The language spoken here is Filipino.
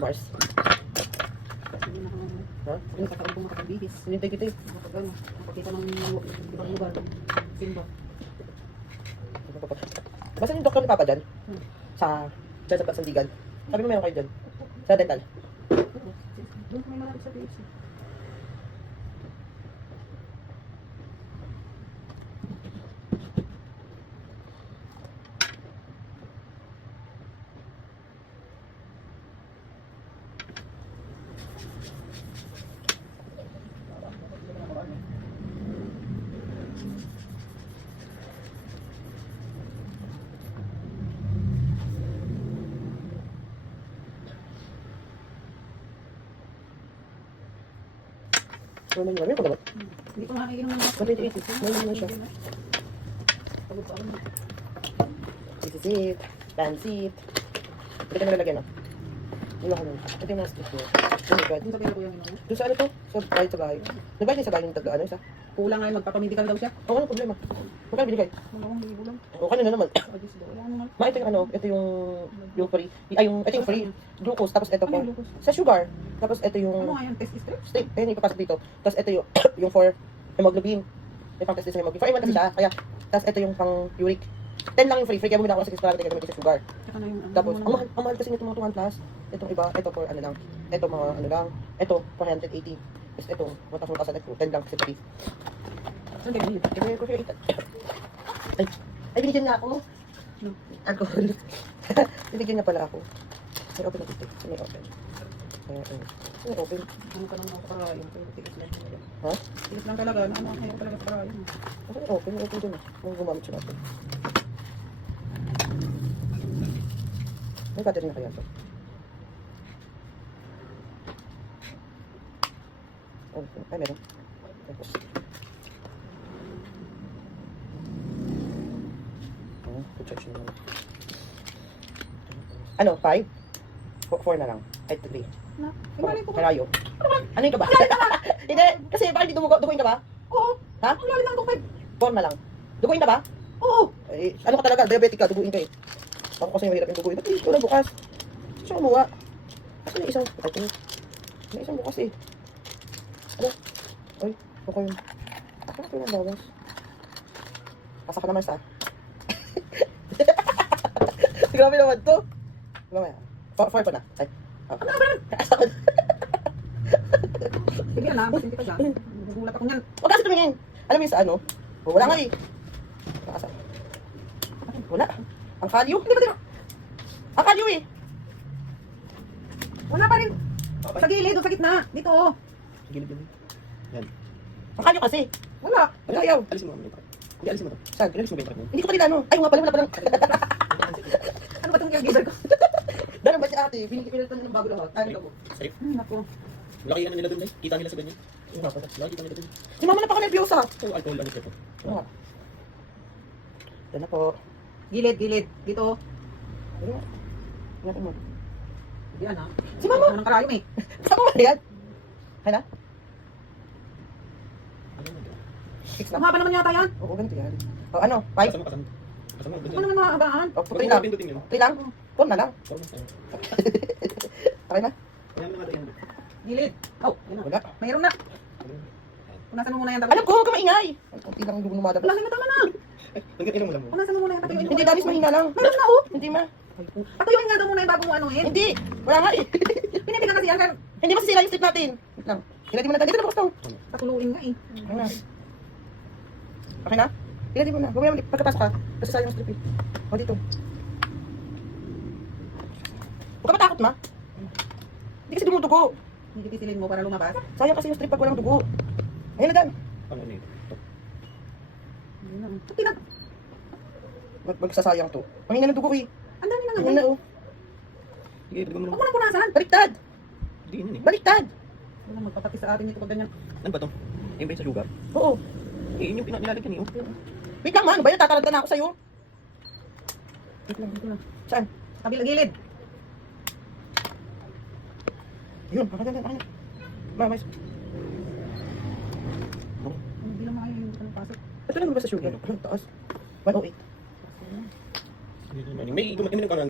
Mars. Ha? Hindi nakakaroon kong makapag-bihis. Hinintay kita eh. Nakakita ng ibang lugar. Simba. Basta yung doktor ni Papa dyan? Dyan sa Sandigan. Sabi mo meron kayo dyan? Sa dental? Doon kami malapit sa PHC. Normal naman. Meron ko naman. Hindi ko nakakainom ng 180. Normal naman siya. Pagod pa ako. Sisit. Pansit. Ito na lalagyan, no? Wala ko nun. Ito yung mga stick niya. Oh my God. Doon sa pera ko yung ino. Doon sa ano to? Sa bahay. Nagbayad niya sa bahay yung tagla, ano isa? Kulang ngayon, magpapamedical daw siya. Oo, ano problema? Magkano binigay? Wala akong bibulang. O, kanina naman. Agis daw. Wala naman. Ito yung ano, ito yung free. Ay, ito yung free. Glucose, tapos ito Ano po. yung glucose? Sa sugar. Tapos ito yung Ano nga yan? Test strip? steak. Ayun, ipapasok dito. Tapos ito yung for hemoglobin. May pang test din sa hemoglobin. For A1 kasi siya. Kaya, tapos ito yung pang uric. 10 lang yung free. Free kaya bumili ako kasi para gamit ko sa sugar. Tsaka na yung ano. Tapos, yung ang mahal kasi nito mga 200 plus. Itong iba, ito for ano lang. Ito mga ano lang. Ito, 480. Tapos ito, 1,000 ito. 10 lang kasi free. Saan kayo yun? Kaya ko siya ay, binigyan niya ako. No. Alcohol. Binigyan niya pala ako. May open na dito. May open. May open. Ano ka nang nakakarayon? Tigas lang talaga. Ha? Tigas lang talaga. Ano ang ayaw talaga parayon? Kasi may open. May open dun. Kung gumamit siya natin. May battery na kaya ito. Ay, meron. Tapos. Projection naman. Ano? 5? 4 na lang. Ay, 3. Na? Imali ko. Karayo. Ano yung ka ba? Hindi. Kasi baka hindi duguin ka ba? Oo. Ha? Ang lalim lang itong 4 na lang. Duguin ka ba? Oo. Eh, ano ka talaga? Diabetic ka. Duguin ka eh. Ako kasi mahirap yung duguin. Ba't hindi ko na bukas? Siya kumuha. Kasi may isang... Ito. May isang bukas eh. Ano? Ay, baka yun. Bakit ito yung bawas? Pasa ka naman sa... Grabe naman to. Mamaya. 4 pa na. Ay. Ano ba yan? Sige na, hindi ka dyan. Nagulat ako niyan. Huwag kasi tumingin. Alam mo yung sa ano? Oh, wala nga eh. Nakasa. Wala. Ang kalyo. Hindi ba dito? Ang kalyo eh. Wala pa rin. Sa gilid, doon sa gitna. Dito oh. Gilid yun. Yan. Ang kalyo kasi. Wala. Wala ayaw. Alisin mo ang muna. Hindi, alisin mo to. Saan? Alisin mo ba yung parak mo? Hindi ko kanina ano. Ay, nga pala. Wala pa lang. Ano ba itong caregiver ko? Dalang ba si ate? Pinilitan niya ng bago lahat. Ano ko? Safe. Naku. Laki yan nila dun eh. Kita nila sa ganyan. Yung dapat. Laki kita nila dun. Si mama na pa nervyosa. So, alcohol ano ito. Ano? Yan na po. Gilid, gilid. Dito. Ano? Ano mo? Yan ah. Si mama. Ano ng karayom eh. Saan mo ba yan? Hala? Ano mo ba? 6 na. Mahaba naman yata yan. Oo, ganito yan. O ano? 5? Kasama, kasama. Kasama. Ano naman mahabaan? O, 3 Pag lang. pindutin yun. 3 lang? 4 na lang. Parang mas tayo. Okay na? Kaya mo na nga yan. Gilid. Oh, yan na. Wala. Mayroon na. Punasan mo muna yan. Alam ko, huwag ka maingay. Ay, kunti lang dugo lumadabas. Wala na tama na. Hanggang ilang mo lang mo. Punasan mo muna yan. Patuyuin mo. Hindi, damis mahina lang. Mayroon na oh. Hindi ma. Patuyuin nga daw muna yung bago mo ano eh. Hindi. Wala nga eh. Pinipigan kasi yan. Kaya Hindi masisira yung strip natin. Wait lang. Pinadi mo na. Dito na bukas to. patuluin nga eh. Okay na. Okay na? Pinadi mo na. Huwag mo yan. Pagkapasok ka. Kasi sayang yung strip eh. O dito. Huwag ka matakot ma. Hindi kasi dumudugo. Hindi titilin mo para lumabas. Sayang kasi yung strip pag walang dugo. Ayun na dan. Ano ano ito? Hindi na. Tinag. Magsasayang to. Mahina ng dugo eh. Ang dami na nga. Mahina oh. Sige, bigyan mo Huwag naman. mo nang punasan. Baliktad. Hindi yun eh. Baliktad. Wala magpapati sa atin ito pag ganyan. Ano ba to? Yung ba yung sa sugar? Oo. Eh, yun yung nilalagyan niyo. Wait lang ma. Ano ba yun? Tataranta na ako sa'yo. Dito lang, dito lang. Saan? Kabila gilid. Yun. Akin na. Ma, mais. Hindi lang maayo yung pasok. Ito lang ba sa sugar? Taas. 108. May uminom ka na